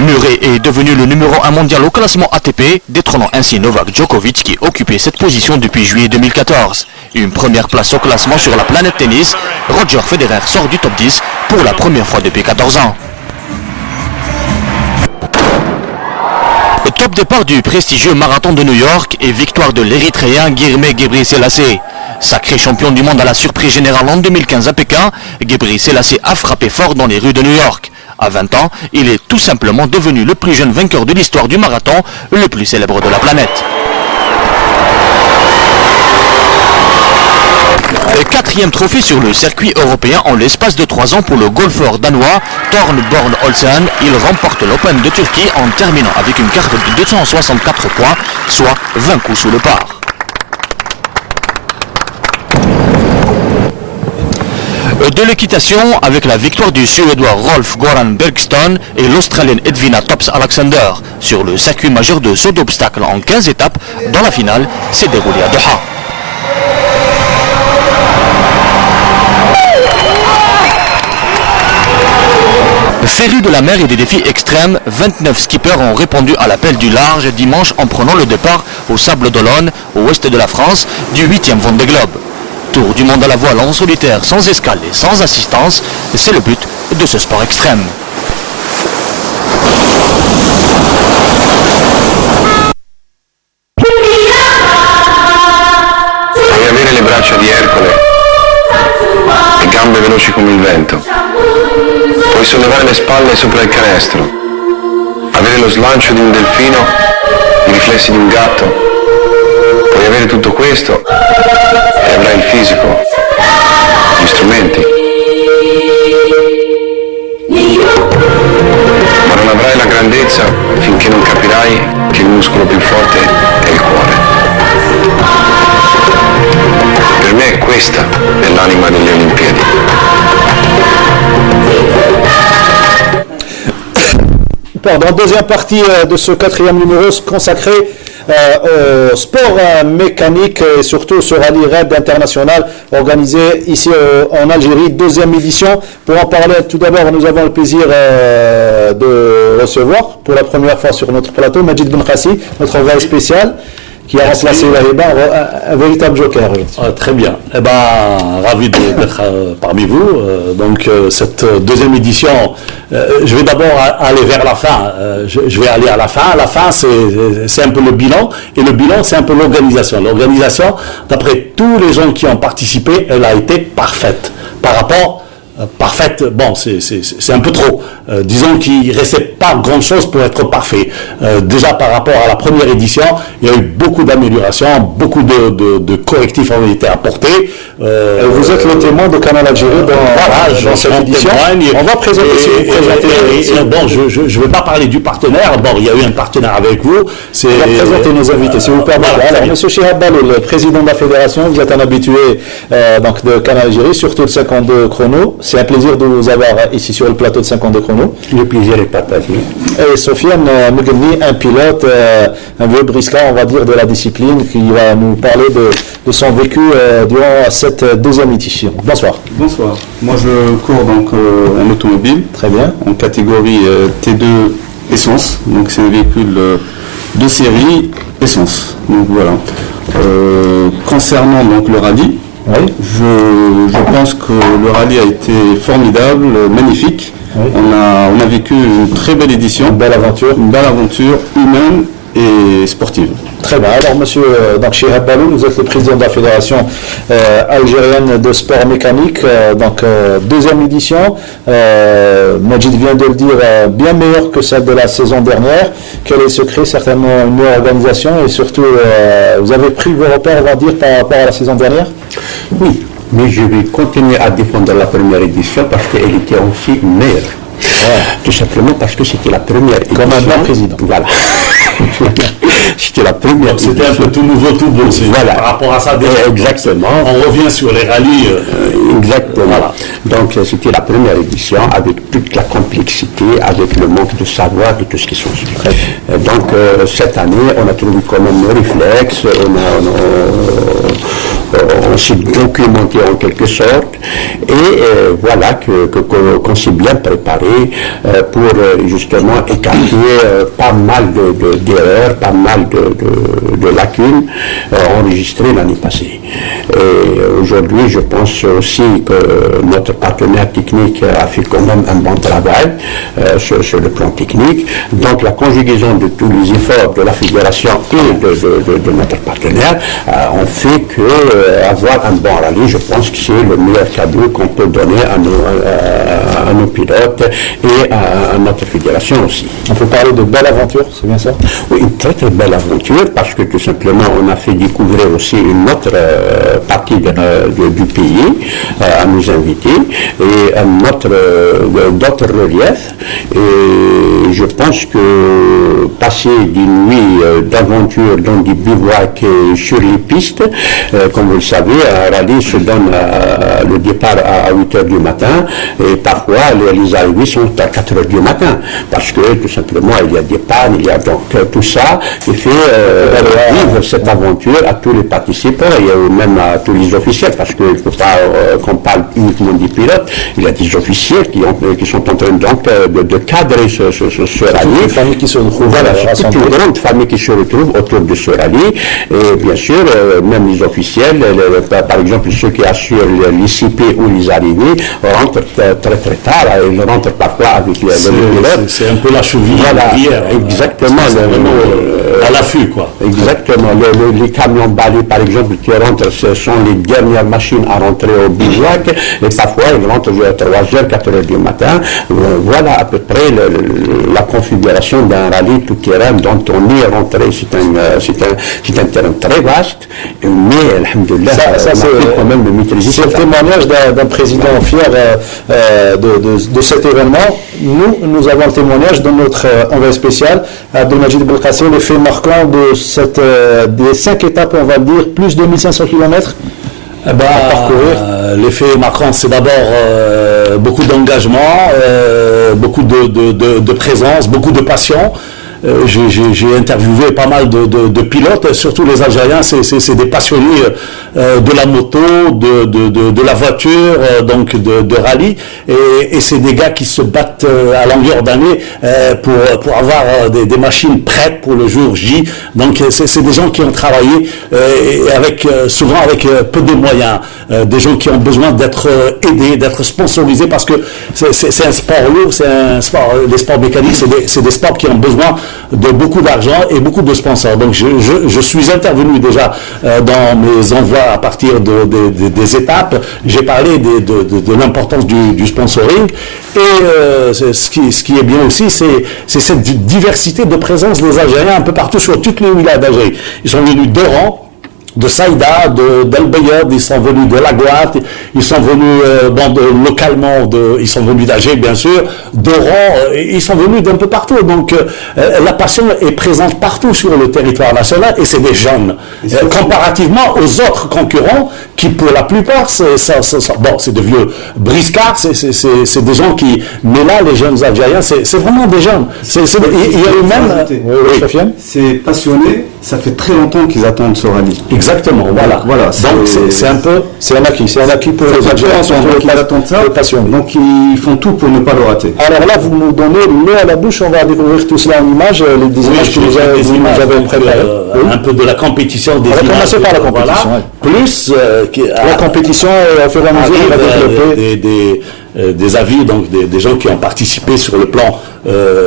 Murray est devenu le numéro 1 mondial au classement ATP, détrônant ainsi Novak Djokovic qui occupait cette position depuis juillet 2014. Une première place au classement sur la planète tennis, Roger Federer sort du top 10 pour la première fois depuis 14 ans. Top départ du prestigieux marathon de New York et victoire de l'Érythréen Guilherme Gebre Selassie. Sacré champion du monde à la surprise générale en 2015 à Pékin, Gebre Selassie a frappé fort dans les rues de New York. À 20 ans, il est tout simplement devenu le plus jeune vainqueur de l'histoire du marathon, le plus célèbre de la planète. Le 4e trophée sur le circuit européen en l'espace de 3 ans pour le golfeur danois Thorn Born Olsen. Il remporte l'Open de Turquie en terminant avec une carte de 264 points, soit 20 coups sous le par. De l'équitation avec la victoire du Suédois Rolf Goran Bergström et l'Australienne Edwina Tops-Alexander sur le circuit majeur de saut d'obstacle en 15 étapes dont la finale s'est déroulée à Doha. Férus de la mer et des défis extrêmes, 29 skippers ont répondu à l'appel du large dimanche en prenant le départ au Sables d'Olonne, au ouest de la France, du 8e Vendée Globe. Tour du monde à la voile en solitaire, sans escale et sans assistance, c'est le but de ce sport extrême. Puoi avere le braccia di Ercole e gambe veloci come il vento. Puoi sollevare le spalle sopra il canestro, avere lo slancio di un delfino, i riflessi di un gatto. Puoi avere tutto questo e avrai il fisico, gli strumenti. Ma non avrai la grandezza finché non capirai che il muscolo più forte è il cuore. Per me questa è l'anima delle Olimpiadi. Pardon, deuxième partie de ce 4e numéro consacré au sport mécanique et surtout ce rallye raid international organisé ici en Algérie, 2e édition. Pour en parler tout d'abord, nous avons le plaisir de recevoir pour la première fois sur notre plateau Majid Benkhassi, notre envoyé spécial, qui a remplacé Wahiba, un véritable joker. Très bien. Eh ben, ravi d'être parmi vous. Donc, cette 2e édition, je vais d'abord aller vers la fin. Je vais aller à la fin. La fin, c'est un peu le bilan. Et le bilan, c'est un peu l'organisation. L'organisation, d'après tous les gens qui ont participé, elle a été parfaite. par rapport parfaite, bon, c'est un peu trop. Disons qu'il ne restait pas grand-chose pour être parfait. Déjà par rapport à la première édition, il y a eu beaucoup d'améliorations, beaucoup de correctifs ont été apportés. Vous êtes le témoin de Canal Algérie dans cette édition. On va présenter bon, je ne veux pas parler du partenaire. Bon, il y a eu un partenaire avec vous. On va présenter nos invités, si vous permettez. Alors, M. Chihab Baloul, le président de la fédération, vous êtes un habitué donc de Canal Algérie, surtout le 52 chrono. C'est un plaisir de vous avoir ici sur le plateau de 52 chrono. Le plaisir est partagé. Et Sofiane Mougelni, un pilote, un vieux briscard, on va dire, de la discipline, qui va nous parler de son vécu durant cette deuxième édition. Bonsoir. Bonsoir. Moi, je cours donc en automobile. Très bien. En catégorie T2 essence. Donc, c'est un véhicule de série essence. Donc, voilà. Concernant donc le rallye, oui. Je pense que le rallye a été formidable, magnifique. Oui. On a vécu une très belle édition. Une belle aventure humaine et sportive. Très bien. Alors, monsieur Chihab Baloul, vous êtes le président de la Fédération algérienne de sport mécanique, deuxième édition. Majid vient de le dire, bien meilleure que celle de la saison dernière. Quel est le secret? Certainement une meilleure organisation et surtout, vous avez pris vos repères, on va dire, par rapport à la saison dernière? Oui, mais je vais continuer à défendre la première édition parce qu'elle était aussi meilleure. Ouais. Tout simplement parce que c'était la première édition. Comme un bon président. Voilà. C'était la première édition. C'était un peu tout nouveau, tout beau. Voilà. Par rapport à ça, exactement. On revient sur les rallyes. Exactement. Voilà. Donc c'était la première édition avec toute la complexité, avec le manque de savoir et tout ce qui sont suivi. Donc cette année, on a trouvé quand même nos réflexes, on s'est documenté en quelque sorte et voilà qu'on s'est bien préparé pour justement écarter pas mal d'erreurs, pas mal de lacunes enregistrées l'année passée. Et aujourd'hui, je pense aussi que notre partenaire technique a fait quand même un bon travail sur le plan technique. Donc la conjugaison de tous les efforts de la fédération et de notre partenaire ont fait que avoir un bon rallye, je pense que c'est le meilleur cadeau qu'on peut donner à nos pilotes et à notre fédération aussi. On peut parler de belle aventure, c'est bien ça? Oui, une très très belle aventure parce que tout simplement on a fait découvrir aussi une autre partie du pays à nos invités et d'autres reliefs. Et je pense que passer des nuits d'aventure dans des bivouacs sur les pistes, comme vous le savez, un rallye se donne le départ à 8h du matin et parfois les arrivées sont à 4h du matin parce que tout simplement il y a des pannes, il y a donc tout ça qui fait vivre cette aventure à tous les participants et même à tous les officiels parce qu'il ne faut pas qu'on parle uniquement des pilotes, il y a des officiers qui sont en train donc de cadrer ce rallye. Toutes les familles qui se retrouvent. Voilà, toutes les grandes familles qui se retrouvent autour de ce rallye et bien sûr même les officiels, par exemple ceux qui assurent l'ICP ou les arrivées rentrent très très tard, ils rentrent parfois avec les pilotes. C'est un peu la cheville. Voilà, exactement. À l'affût, quoi. Exactement. Les camions balais, par exemple, qui rentrent, ce sont les dernières machines à rentrer au bivouac, et parfois ils rentrent à 3h, 4h du matin. Voilà à peu près la configuration d'un rallye tout-terrain dont on est rentré. C'est un terrain très vaste, mais, alhamdoulilah, ça c'est quand même de maîtriser. C'est le témoignage d'un président fier de cet événement. Nous avons le témoignage de notre envoyé spécial, Abdelmajid Belkacem, le fait marquant de des 5 étapes, on va dire, plus de 1500 km à parcourir. L'effet marquant, c'est d'abord beaucoup d'engagement, beaucoup de présence, beaucoup de passion. J'ai interviewé pas mal de pilotes, surtout les Algériens, c'est des passionnés de la moto, de la voiture, donc de rallye, et c'est des gars qui se battent à longueur d'année pour avoir des machines prêtes pour le jour J. Donc c'est des gens qui ont travaillé souvent avec peu de moyens, des gens qui ont besoin d'être aidés, d'être sponsorisés, parce que c'est un sport lourd, les sports mécaniques, c'est des sports qui ont besoin de beaucoup d'argent et beaucoup de sponsors. Donc je suis intervenu déjà dans mes envois à partir des étapes. J'ai parlé de l'importance du sponsoring. Et ce qui est bien aussi, c'est cette diversité de présence des Algériens un peu partout sur toutes les wilayas d'Algérie. Ils sont venus d'Oran, de Saïda, d'El Bayad, ils sont venus de Laguat, ils sont venus localement, ils sont venus d'Alger bien sûr, d'Oran, ils sont venus d'un peu partout. Donc la passion est présente partout sur le territoire national et c'est des jeunes. Comparativement aux autres concurrents qui pour la plupart, c'est de vieux briscards, c'est des gens qui... Mais là, les jeunes Algériens, c'est vraiment des jeunes. Il y a eu même... C'est passionné, ça fait très longtemps qu'ils attendent ce rallye. Exactement, voilà. Donc c'est un acquis pour les Algériens, ils attendent ça, donc ils font tout pour ne pas le rater. Alors là, vous nous donnez l'eau à la bouche, on va découvrir tout cela en images, les images que vous avez préparées. Un peu de la compétition des images. On va commencer par la compétition. Plus la compétition, au fur et à mesure, on va développer des avis, donc des gens qui ont participé sur le plan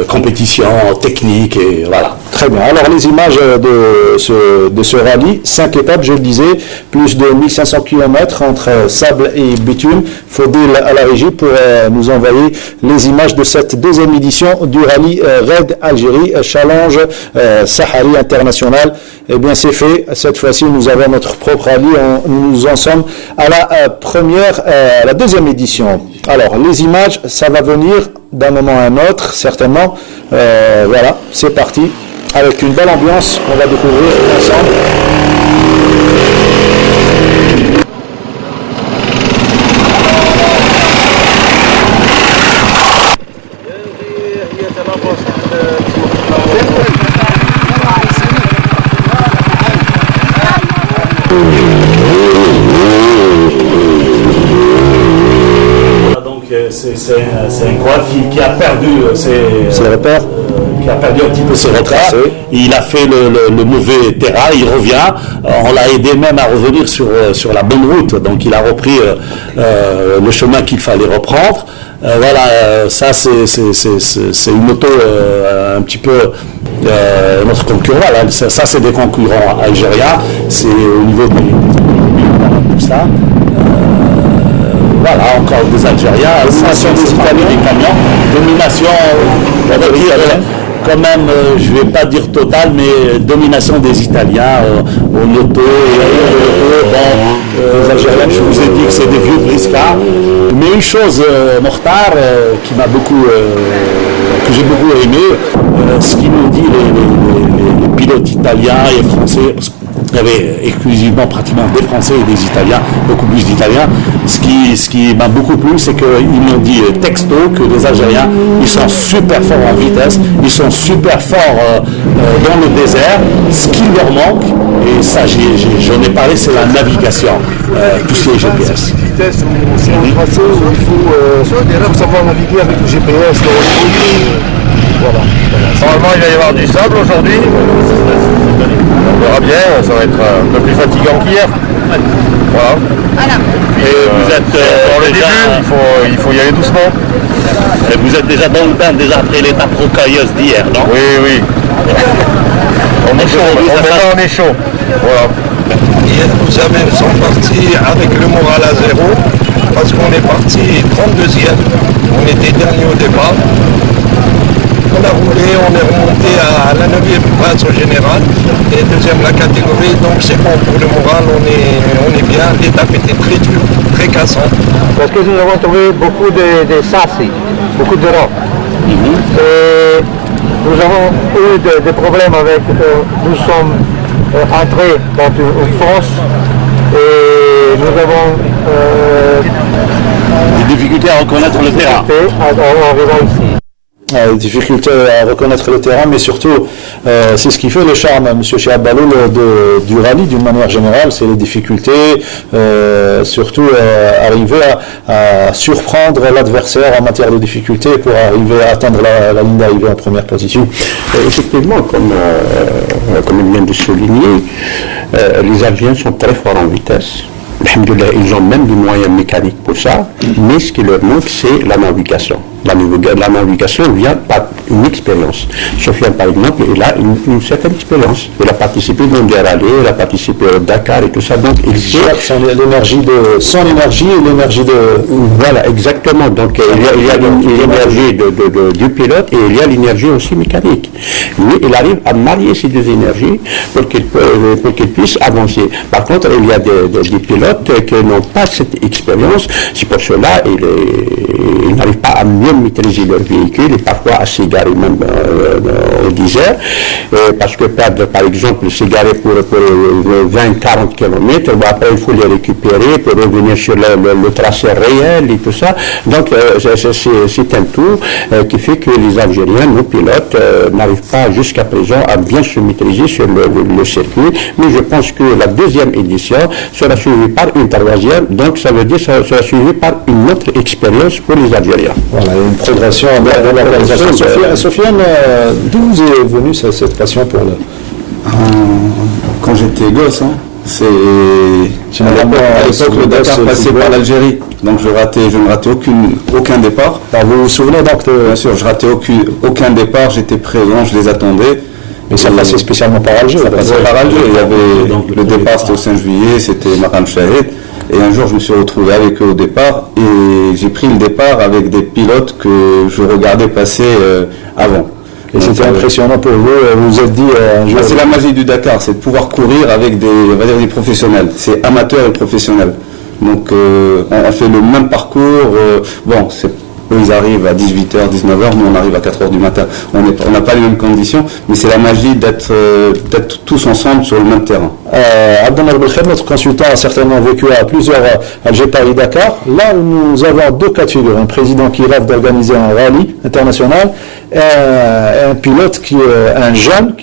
compétition, technique, et voilà. Très bien. Alors les images de ce rallye, 5 étapes, je le disais, plus de 1500 km entre sable et bitume. Faudil à la régie pour nous envoyer les images de cette deuxième édition du rallye Raid Algérie Challenge Sahari International. Eh bien c'est fait. Cette fois-ci, nous avons notre propre rallye. Nous en sommes à la deuxième édition. Alors les images, ça va venir d'un moment à un autre, certainement. Voilà, c'est parti. Avec une belle ambiance qu'on va découvrir ensemble. C'est un quad qui a perdu ses repères, qui a perdu un petit peu ses repères. Il a fait le mauvais terrain, il revient. On l'a aidé même à revenir sur la bonne route. Donc il a repris le chemin qu'il fallait reprendre. Voilà, ça c'est une moto un petit peu notre concurrent. Voilà, ça c'est des concurrents algériens. C'est au niveau des tout ça. Voilà, encore des Algériens, domination des Italiens, des camions, domination, on va dire, quand même, je ne vais pas dire totale, mais domination des Italiens au moto, les Algériens, je vous ai dit que c'est des vieux briscards. Mais une chose, Mokhtar, qui m'a beaucoup, que j'ai beaucoup aimé, ce qu'ils m'ont dit les pilotes italiens et français, parce il y avait exclusivement pratiquement des Français et des Italiens, beaucoup plus d'Italiens. Ce qui m'a beaucoup plu, c'est qu'ils m'ont dit texto que les Algériens, ils sont super forts en vitesse, ils sont super forts dans le désert. Ce qui leur manque, et ça j'en ai parlé, c'est la navigation, tout ce qui est GPS. Vitesse, c'est un tracé où il faut savoir naviguer avec le GPS. Voilà. Normalement, il va y avoir du sable aujourd'hui. On verra bien, ça va être un peu plus fatigant qu'hier. Voilà. Et vous êtes dans le début, il faut y aller doucement. Et vous êtes déjà dans le bain, déjà après l'étape rocailleuse d'hier, non? Oui. On est chaud, on est chaud. Voilà. Hier, nous sommes partis avec le moral à zéro, parce qu'on est parti 32e. On était dernier au départ. On a roulé, on est remonté à la 9e place au général et deuxième la catégorie, donc c'est bon pour le moral, on est bien, l'étape était très dure, très cassante. Parce que nous avons trouvé beaucoup de sassi, beaucoup de rocs. Et nous avons eu des problèmes avec, nous sommes entrés dans une fosse et nous avons des difficultés à reconnaître le terrain. En arrivant ici. Des difficultés à reconnaître le terrain, mais surtout, c'est ce qui fait le charme, M. Chehab Baloul, du rallye d'une manière générale, c'est les difficultés, surtout arriver à surprendre l'adversaire en matière de difficultés pour arriver à atteindre la ligne d'arrivée en première position. Effectivement, comme il vient de souligner, les Algériens sont très forts en vitesse. Alhamdoulilah, ils ont même des moyens mécaniques pour ça, mais ce qui leur manque, c'est la navigation. La navigation vient par une expérience. Sofiane, par exemple, il a une certaine expérience. Il a participé dans des rallyes, il a participé au Dakar et tout ça. Donc, il sait son énergie et l'énergie de... Voilà, exactement. Donc, il y a l'énergie du pilote et il y a l'énergie aussi mécanique. Lui, il arrive à marier ces deux énergies pour qu'il puisse avancer. Par contre, il y a des pilotes qui n'ont pas cette expérience. C'est pour cela qu'ils n'arrivent pas à mieux maîtriser leur véhicule et parfois à s'égarer même au désert. Parce que perdre, par exemple, s'égarer pour 20-40 km, après il faut les récupérer pour revenir sur le tracé réel et tout ça. Donc, c'est un tout qui fait que les Algériens, nos pilotes, n'arrivent pas jusqu'à présent à bien se maîtriser sur le circuit. Mais je pense que la deuxième édition sera suivie par une troisième, donc ça veut dire que ça sera suivi par une autre expérience pour les Algériens. Voilà, une progression dans l'organisation. Sofiane, d'où vous est venue cette passion pour le... Quand j'étais gosse, c'est à l'époque le Dakar passait par l'Algérie, donc je ne ratais aucun départ. Alors vous vous souvenez donc Bien sûr, je ratais aucun départ, j'étais présent, je les attendais. Mais ça passait spécialement par Alger. Ça passait par Alger, il y avait le départ, c'était au 5 juillet, c'était Maram Shahid. Et un jour, je me suis retrouvé avec eux au départ et j'ai pris le départ avec des pilotes que je regardais passer avant. Et c'était impressionnant pour vous, vous vous êtes dit un jour... C'est la magie du Dakar, c'est de pouvoir courir avec des professionnels. C'est amateur et professionnel. Donc on fait le même parcours. Eux, ils arrivent à 18h, 19h, nous on arrive à 4h du matin. On n'a pas les mêmes conditions, mais c'est la magie d'être tous ensemble sur le même terrain. Abdellah Belkhem, notre consultant, a certainement vécu à plusieurs Alger Paris-Dakar. Là, nous avons deux cas de figure. Un président qui rêve d'organiser un rallye international et un pilote un jeune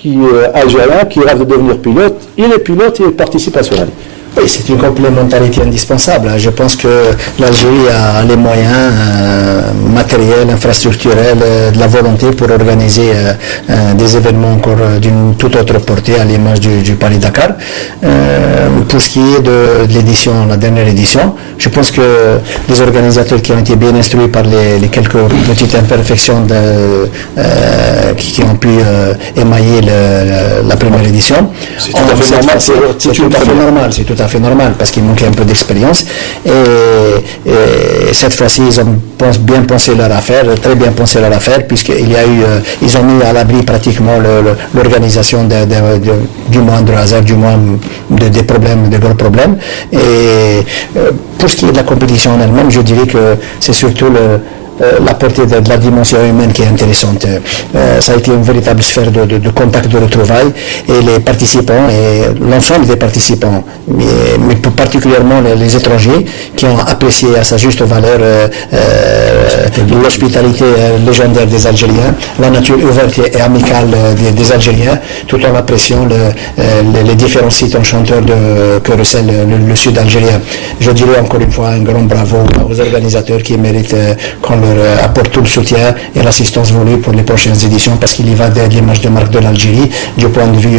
algérien qui rêve de devenir pilote. Il est pilote et il participe à ce rallye. Oui, c'est une complémentarité indispensable. Je pense que l'Algérie a les moyens matériels, infrastructurels, de la volonté pour organiser des événements encore d'une toute autre portée à l'image du Paris-Dakar. Pour ce qui est de l'édition, la dernière édition, je pense que les organisateurs qui ont été bien instruits par les quelques petites imperfections qui ont pu émailler la première édition, c'est tout à fait normal. C'est tout à fait normal parce qu'il manquait un peu d'expérience et cette fois-ci ils ont bien pensé leur affaire, très bien pensé leur affaire ils ont mis à l'abri pratiquement l'organisation du moindre hasard, du moins des problèmes, des gros problèmes. Et pour ce qui est de la compétition en elle-même, je dirais que c'est surtout la portée de la dimension humaine qui est intéressante. Ça a été une véritable sphère de contact, de retrouvailles, et les participants, et l'ensemble des participants, mais particulièrement les étrangers, qui ont apprécié à sa juste valeur l'hospitalité légendaire des Algériens, la nature ouverte et amicale des Algériens, tout en appréciant les différents sites enchanteurs que recèle le sud algérien. Je dirais encore une fois un grand bravo aux organisateurs qui méritent qu'on leur apporte tout le soutien et l'assistance voulue pour les prochaines éditions, parce qu'il y va de l'image de marque de l'Algérie du point de vue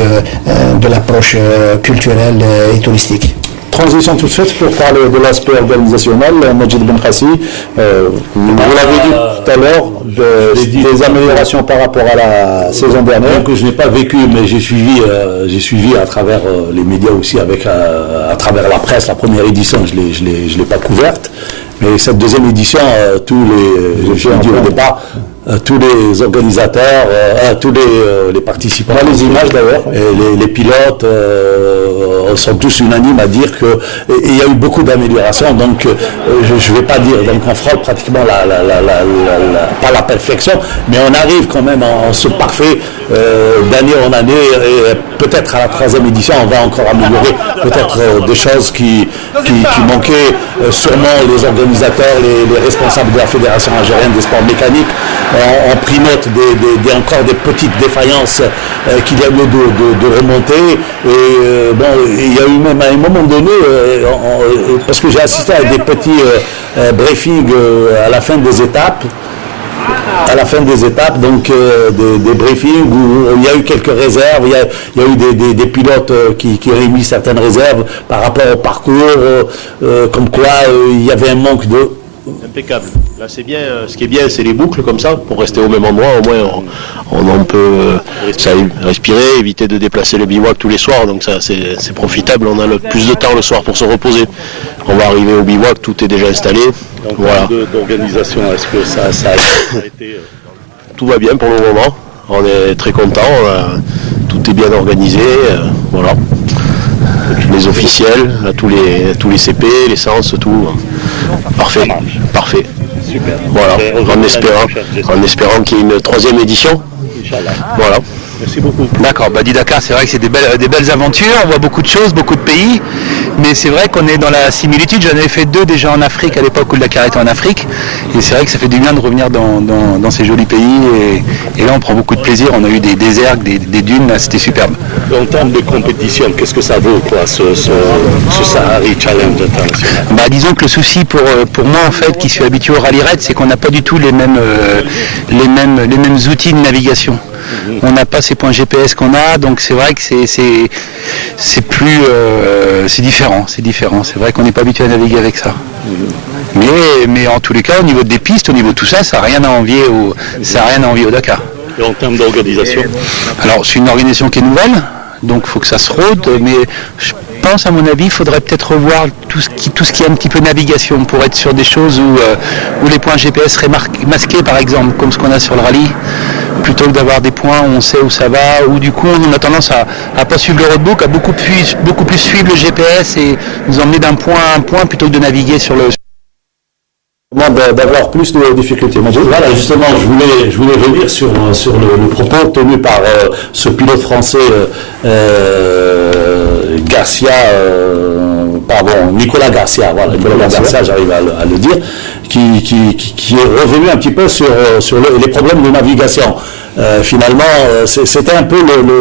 de l'approche culturelle et touristique. Transition toute faite pour parler de l'aspect organisationnel. Majid Benkhassi, vous l'avez dit tout à l'heure, des améliorations par rapport à la saison dernière. Que je n'ai pas vécu, mais j'ai suivi à travers les médias aussi, à travers la presse. La première édition, je l'ai pas couverte. Mais cette deuxième édition, tous les organisateurs, tous les participants, les images d'ailleurs, les pilotes sont tous unanimes à dire qu'il y a eu beaucoup d'améliorations. Donc je ne vais pas dire, donc on frôle pratiquement pas la perfection, mais on arrive quand même en se parfait d'année en année, et peut-être à la troisième édition on va encore améliorer peut-être des choses qui manquaient. Sûrement les organisateurs, les responsables de la Fédération algérienne des sports mécaniques ont pris note encore des petites défaillances qu'il y a lieu de remonter. Et il y a eu même à un moment donné, parce que j'ai assisté à des petits briefings à la fin des étapes, donc des briefings où il y a eu quelques réserves, il y a eu des pilotes qui ont émis certaines réserves par rapport au parcours, comme quoi il y avait un manque de Impeccable. Là, c'est bien. Ce qui est bien, c'est les boucles comme ça, pour rester au même endroit. Au moins, on peut respirer, éviter de déplacer le bivouac tous les soirs. Donc ça, c'est profitable. On a le plus de temps le soir pour se reposer. On va arriver au bivouac, tout est déjà installé. En voilà. termes d'organisation, est-ce que ça a été... Tout va bien pour le moment. On est très contents. Tout est bien organisé. Voilà. Les officiels, tous les CP, l'essence, tout. Parfait. Parfait. Super. Voilà. En espérant qu'il y ait une 3e édition. Voilà. Merci beaucoup. D'accord, Badi Dakar, c'est vrai que c'est des belles aventures, on voit beaucoup de choses, beaucoup de pays, mais c'est vrai qu'on est dans la similitude. J'en avais fait 2 déjà en Afrique à l'époque où le Dakar était en Afrique, et c'est vrai que ça fait du bien de revenir dans ces jolis pays, et là on prend beaucoup de plaisir. On a eu des déserts, des dunes, là, c'était superbe. En termes de compétition, qu'est-ce que ça vaut, quoi, ce Sahari Challenge international? Disons que le souci pour moi, en fait, qui suis habitué au rallye raid, c'est qu'on n'a pas du tout les mêmes outils de navigation. On n'a pas ces points GPS qu'on a, donc c'est vrai que c'est plus c'est différent. C'est vrai qu'on n'est pas habitué à naviguer avec ça. Mais en tous les cas, au niveau des pistes, au niveau de tout ça, ça n'a rien à envier au Dakar. Et en termes d'organisation? Alors c'est une organisation qui est nouvelle, donc il faut que ça se rôde, mais je pense, à mon avis, il faudrait peut-être revoir tout ce qui est un petit peu navigation pour être sur des choses où les points GPS seraient masqués, par exemple, comme ce qu'on a sur le rallye, plutôt que d'avoir des points où on sait où ça va, où du coup on a tendance à pas suivre le roadbook, à beaucoup plus suivre le GPS et nous emmener d'un point à un point plutôt que de naviguer sur le... D'avoir plus de difficultés. Voilà, justement, je voulais revenir sur le propos tenu par ce pilote français Nicolas Garcia, voilà, Nicolas Garcia, j'arrive à le dire, qui est revenu un petit peu sur les problèmes de navigation. Finalement, c'était un peu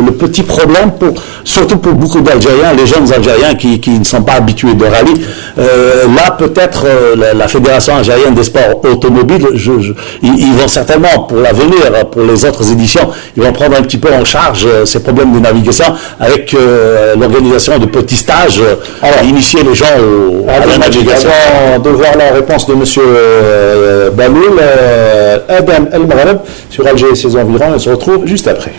le petit problème, surtout pour beaucoup d'Algériens, les jeunes Algériens qui ne sont pas habitués de rallye. Là, peut-être la Fédération algérienne des sports automobiles, ils vont certainement, pour l'avenir, pour les autres éditions, ils vont prendre un petit peu en charge ces problèmes de navigation avec l'organisation de petits stages, initier les gens à la navigation. Avant de voir la réponse de M. Baloul, Adam El Maghreb sur Alger et ses environs, on se retrouve juste après.